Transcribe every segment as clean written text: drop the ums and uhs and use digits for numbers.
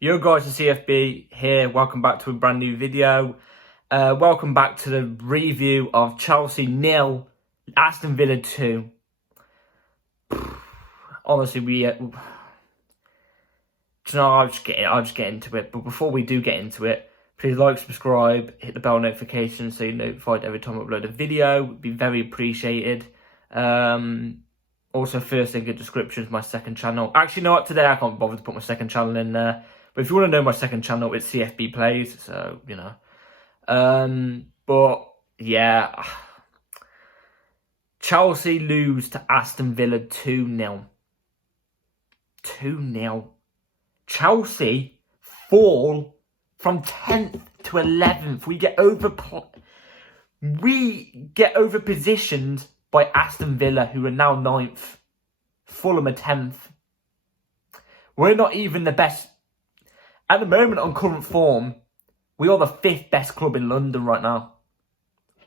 Yo guys, it's CFB here. Welcome back to a brand new video. Welcome back to the review of Chelsea 0, Aston Villa 2. Honestly, I'll just get into it. But before we do get into it, please like, subscribe, hit the bell notification so you're notified every time I upload a video. It'd be very appreciated. Also, first link in the description is my second channel. Actually, you know what? Today I can't bother to put my second channel in there. But if you want to know my second channel, it's CFB Plays. So, you know. But, yeah. Chelsea lose to Aston Villa 2-0. 2-0. Chelsea fall from 10th to 11th. We get over-positioned by Aston Villa, who are now 9th. Fulham are 10th. We're not even the best. At the moment, on current form, we are the 5th best club in London right now.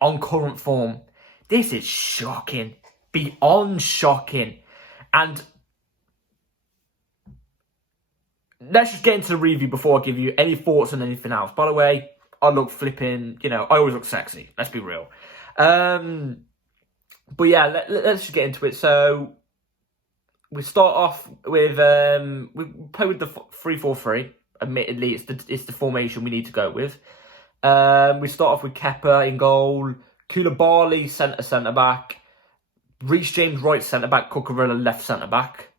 On current form. This is shocking. Beyond shocking. And let's just get into the review before I give you any thoughts on anything else. By the way, I look flipping, I always look sexy. Let's be real. But yeah, let's just get into it. So we start off with, we play with the 3-4-3. Admittedly, it's the formation we need to go with. We start off with Kepa in goal, Koulibaly centre-back, Reece James right centre-back, Cucurella left centre-back.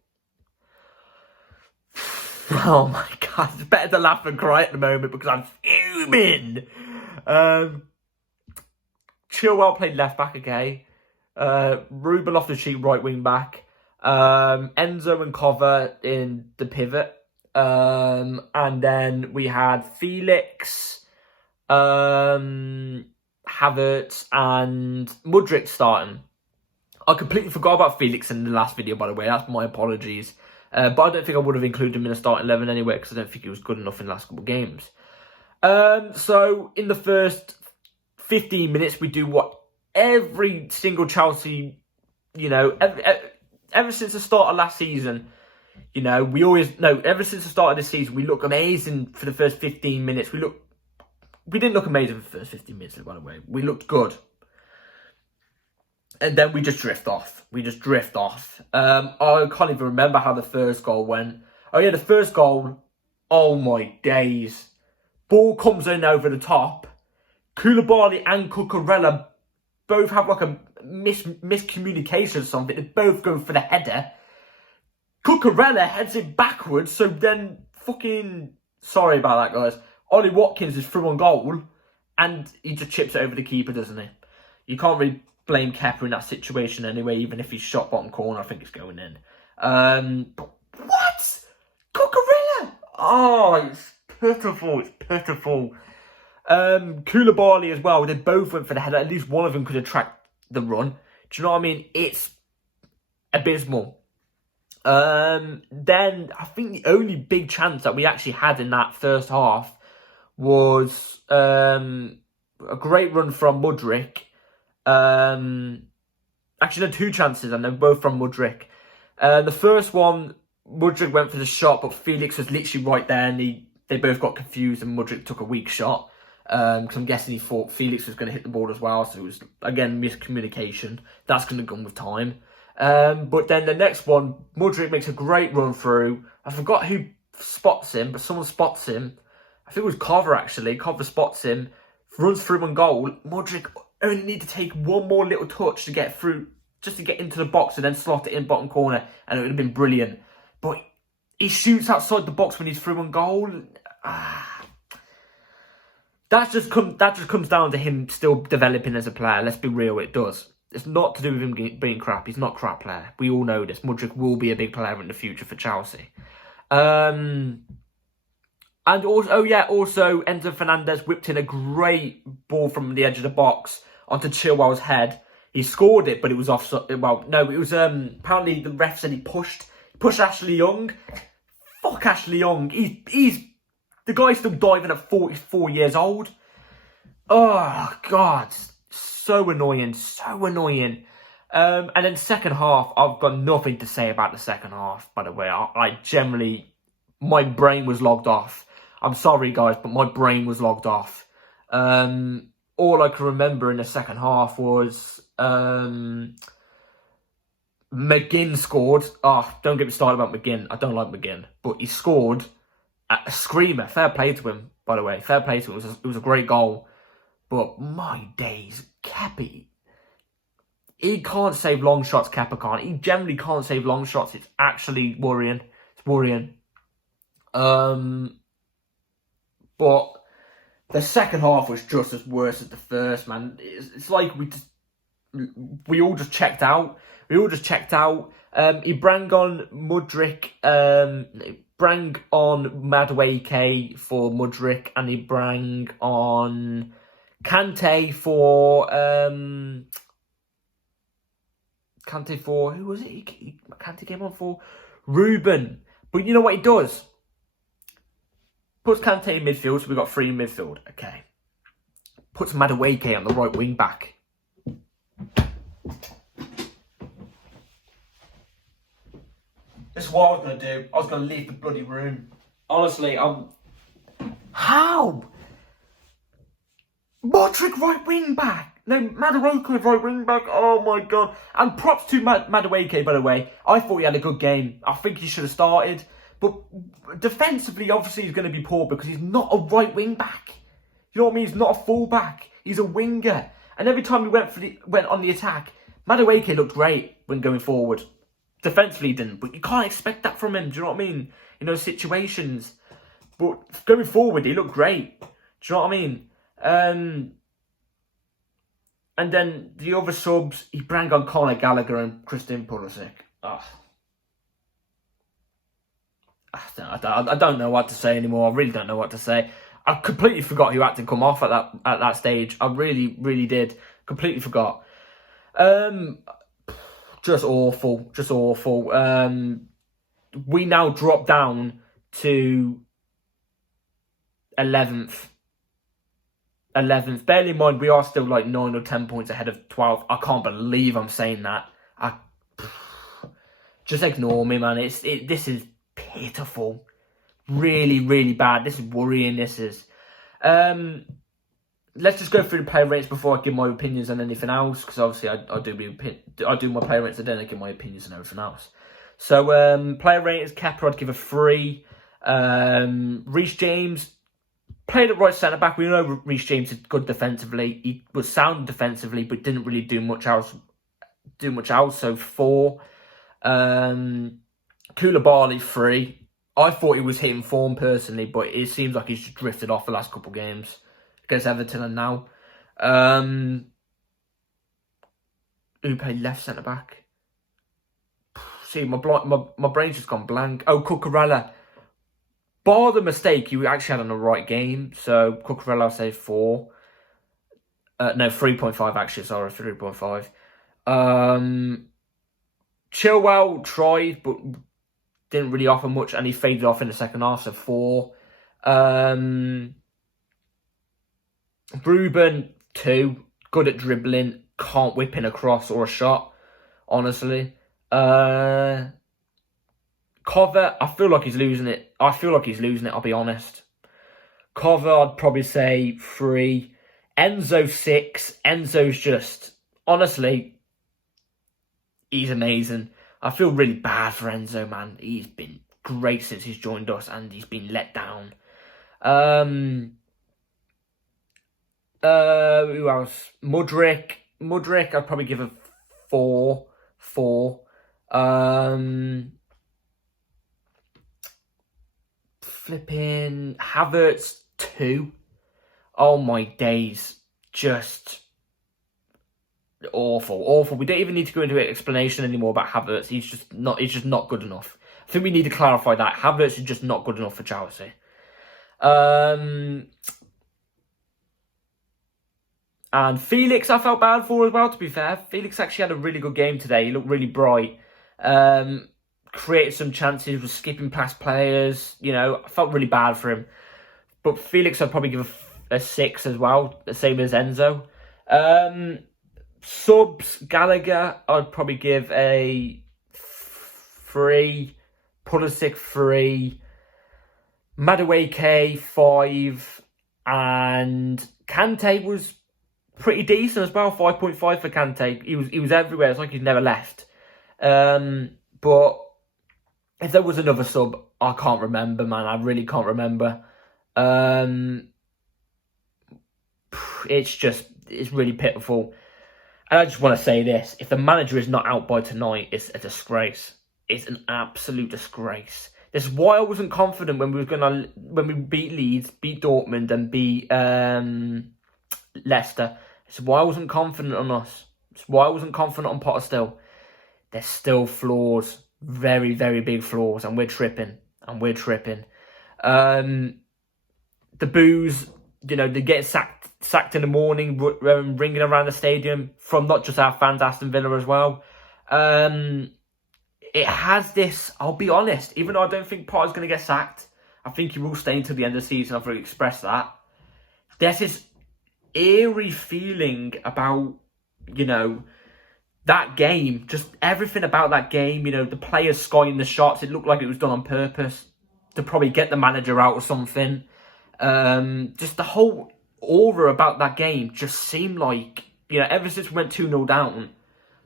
Oh my God, it's better to laugh than cry at the moment because I'm fuming. Chilwell played left-back, okay. Ruben Loftus-Cheek right wing-back. Enzo and Cover in the pivot. And then we had Felix, Havertz and Mudryk starting. I completely forgot about Felix in the last video, by the way. That's my apologies. But I don't think I would have included him in the starting 11 anyway, because I don't think he was good enough in the last couple of games. So in the first 15 minutes, we do what every single Chelsea, ever since the start of last season, ever since the start of this season, we look amazing for the first 15 minutes. We didn't look amazing for the first 15 minutes, by the way. We looked good. And then we just drift off. I can't even remember how the first goal went. Oh yeah, the first goal, oh my days. Ball comes in over the top. Koulibaly and Cucurella both have like a miscommunication or something. They both go for the header. Cucurella heads it backwards, so then sorry about that, guys. Ollie Watkins is through on goal, and he just chips it over the keeper, doesn't he? You can't really blame Kepa in that situation anyway, even if he's shot bottom corner, I think it's going in. But what? Cucurella? Oh, it's pitiful, Koulibaly as well, they both went for the header. At least one of them could have tracked the run. Do you know what I mean? It's abysmal. Then I think the only big chance that we actually had in that first half was a great run from Mudryk. Actually, no, 2 chances, and they're both from Mudryk. The first one, Mudryk went for the shot, but Felix was literally right there, and they both got confused, and Mudryk took a weak shot. Because I'm guessing he thought Felix was going to hit the ball as well, so it was, again, miscommunication. That's going to come with time. But then the next one, Mudryk makes a great run through. I forgot who spots him, but someone spots him. I think it was Cover, actually. Cover spots him, runs through on goal. Mudryk only need to take one more little touch to get through, just to get into the box and then slot it in bottom corner, and it would have been brilliant. But he shoots outside the box when he's through on goal. That just comes down to him still developing as a player. Let's be real, it does. It's not to do with him being crap. He's not a crap player. We all know this. Mudryk will be a big player in the future for Chelsea. And also Enzo Fernandez whipped in a great ball from the edge of the box onto Chilwell's head. He scored it, but it was offside. Well, no, it was apparently the ref said he pushed Ashley Young. Fuck Ashley Young. He's the guy's still diving at 44 years old. Oh God. So annoying. And then second half, I've got nothing to say about the second half, by the way. I generally my brain was logged off. I'm sorry, guys, but my brain was logged off. All I can remember in the second half was McGinn scored. Oh, don't get me started about McGinn. I don't like McGinn. But he scored a screamer. Fair play to him, by the way. Fair play to him. It was a great goal. But my days, Kepi. He can't save long shots, Kepa can't. He generally can't save long shots. It's actually worrying. It's worrying. But the second half was just as worse as the first, man. It's like we all just checked out. He brang on Mudryk, brang on Madueke for Mudryk, and he brang on Kante for who was it? Kante came on for Ruben. But you know what he does? Puts Kante in midfield, so we've got 3 in midfield. Okay. Puts Madueke on the right wing back. This is what I was going to do. I was going to leave the bloody room. Honestly, how? Modric right wing back. No, Madueke right wing back. Oh my god. And props to Madueke, by the way. I thought he had a good game. I think he should have started. But defensively, obviously, he's going to be poor because he's not a right wing back. You know what I mean? He's not a full back. He's a winger. And every time he went on the attack, Madueke looked great when going forward. Defensively, he didn't. But you can't expect that from him. Do you know what I mean? In those situations. But going forward, he looked great. Do you know what I mean? And then the other subs, he brought on Conor Gallagher and Christian Pulisic. Oh. I don't know what to say anymore. I really don't know what to say. I completely forgot who had to come off at that stage. I really, really did. Completely forgot. Just awful. Just awful. We now drop down to 11th. 11th. Bear in mind, we are still like 9 or 10 points ahead of 12th. I can't believe I'm saying that. Just ignore me, man. This is pitiful. Really, really bad. This is worrying. This is. Let's just go through the player rates before I give my opinions on anything else, because obviously I do my player rates and then I give my opinions on everything else. So player ratings, Kepa I'd give a 3. Reece James played at right centre back. We know Reece James is good defensively. He was sound defensively, but didn't really do much else. So 4. Koulibaly 3. I thought he was hitting form personally, but it seems like he's just drifted off the last couple of games against Everton and now. Who played left centre back? See, my brain's just gone blank. Oh, Cucurella. Bar the mistake, he actually had on the right game. So Cucurella, I'll say 4. No, 3.5 actually. Sorry, 3.5. Chilwell tried, but didn't really offer much, and he faded off in the second half, so 4. Ruben, 2. Good at dribbling. Can't whip in a cross or a shot, honestly. Cover, I feel like he's losing it. I'll be honest. Cover, I'd probably say 3. Enzo, 6. Enzo's just, honestly, he's amazing. I feel really bad for Enzo, man. He's been great since he's joined us, and he's been let down. Who else? Mudryk, I'd probably give a 4. Flipping Havertz, 2. Oh my days, just awful. We don't even need to go into an explanation anymore about Havertz. He's just not good enough. I think we need to clarify that Havertz is just not good enough for Chelsea. And Felix, I felt bad for as well, to be fair. Felix actually had a really good game today. He looked really bright. Created some chances, was skipping past players. You know, I felt really bad for him. But Felix, I'd probably give a 6 as well, the same as Enzo. Subs, Gallagher, I'd probably give a 3. Pulisic, 3. Madueke 5, and Kante was pretty decent as well. 5.5 for Kante. He was everywhere. It's like he's never left. But if there was another sub, I can't remember, man. I really can't remember. It's really pitiful. And I just want to say this. If the manager is not out by tonight, it's a disgrace. It's an absolute disgrace. This is why I wasn't confident when we beat Leeds, beat Dortmund, and beat Leicester. This is why I wasn't confident on us. It's why I wasn't confident on Potter still. There's still flaws. Very, very big flaws. And we're tripping. The boos, they're getting sacked in the morning, ringing around the stadium from not just our fans, Aston Villa as well. It has this, I'll be honest, even though I don't think Potter's going to get sacked, I think he will stay until the end of the season. I've already expressed that. There's this eerie feeling about, that game, just everything about that game, the players scoring the shots. It looked like it was done on purpose to probably get the manager out or something. Just the whole aura about that game just seemed like, ever since we went 2-0 down,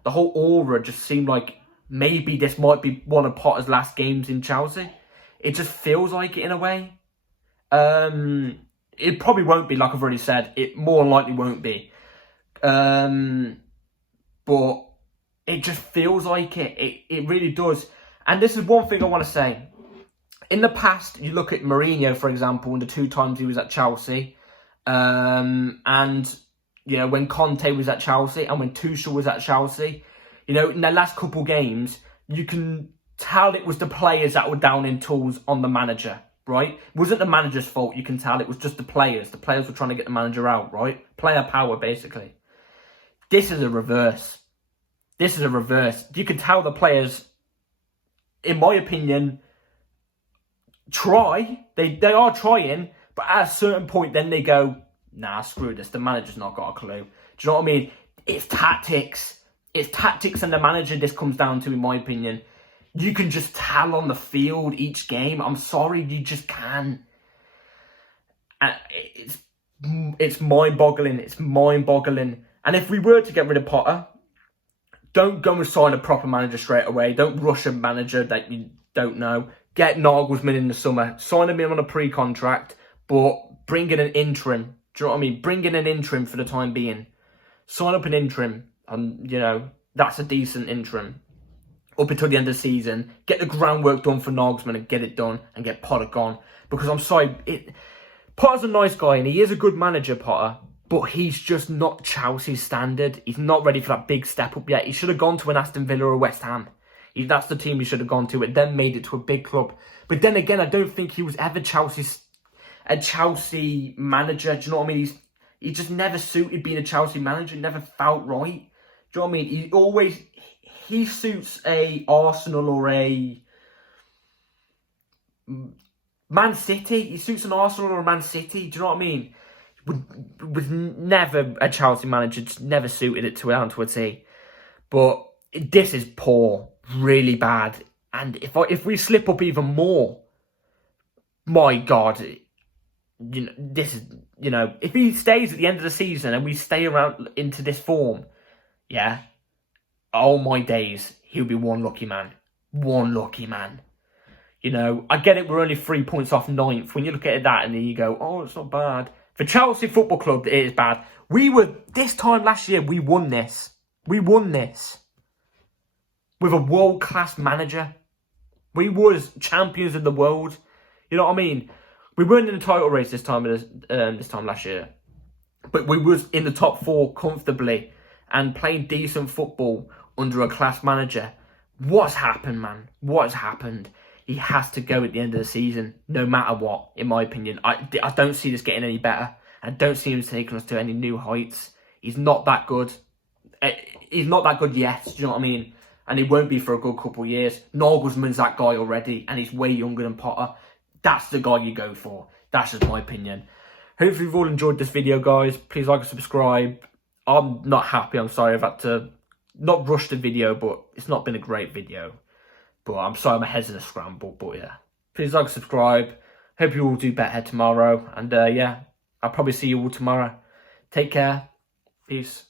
the whole aura just seemed like maybe this might be one of Potter's last games in Chelsea. It just feels like it in a way. It probably won't be, like I've already said. It more than likely won't be. But it just feels like it. It really does. And this is one thing I want to say. In the past, you look at Mourinho, for example, and the 2 times he was at Chelsea. And, when Conte was at Chelsea and when Tuchel was at Chelsea, in the last couple games, you can tell it was the players that were down in tools on the manager, right? It wasn't the manager's fault, you can tell. It was just the players. The players were trying to get the manager out, right? Player power, basically. This is a reverse. You can tell the players, in my opinion, try. They are trying, but at a certain point, then they go, nah, screw this. The manager's not got a clue. Do you know what I mean? It's tactics. It's tactics and the manager this comes down to, in my opinion. You can just tell on the field each game. I'm sorry, you just can. It's mind-boggling. And if we were to get rid of Potter, don't go and sign a proper manager straight away. Don't rush a manager that you don't know. Get Nagelsmann in the summer. Sign him in on a pre-contract, but bring in an interim. Do you know what I mean? Bring in an interim for the time being. Sign up an interim. And, that's a decent interim. Up until the end of the season. Get the groundwork done for Nagelsmann and get it done. And get Potter gone. Because I'm sorry, Potter's a nice guy and he is a good manager, Potter. But he's just not Chelsea's standard. He's not ready for that big step up yet. He should have gone to an Aston Villa or West Ham. That's the team he should have gone to. And then made it to a big club. But then again, I don't think he was ever a Chelsea manager. Do you know what I mean? He just never suited being a Chelsea manager. Never felt right. Do you know what I mean? He suits a Arsenal or a Man City. He suits an Arsenal or a Man City. Do you know what I mean? Was never a Chelsea manager. Just never suited it down to a T. But this is poor. Really bad. And if we slip up even more, my God, this is, if he stays at the end of the season and we stay around into this form, yeah, oh my days, he'll be one lucky man. I get it, we're only 3 points off ninth. When you look at that and then you go, oh, it's not bad. For Chelsea Football Club, it is bad. This time last year, we won this. With a world-class manager. We was champions of the world. You know what I mean? We weren't in the title race this time last year. But we was in the top 4 comfortably. And playing decent football under a class manager. What's happened, man? What has happened? He has to go at the end of the season, no matter what, in my opinion. I don't see this getting any better. I don't see him taking us to any new heights. He's not that good. He's not that good yet, do you know what I mean? And he won't be for a good couple of years. Nagelsmann's that guy already, and he's way younger than Potter. That's the guy you go for. That's just my opinion. Hopefully you've all enjoyed this video, guys. Please like and subscribe. I'm not happy. I'm sorry I've had to not rush the video, but it's not been a great video. But I'm sorry my head's in a scramble. But yeah, please like and subscribe. Hope you all do better tomorrow. And yeah, I'll probably see you all tomorrow. Take care. Peace.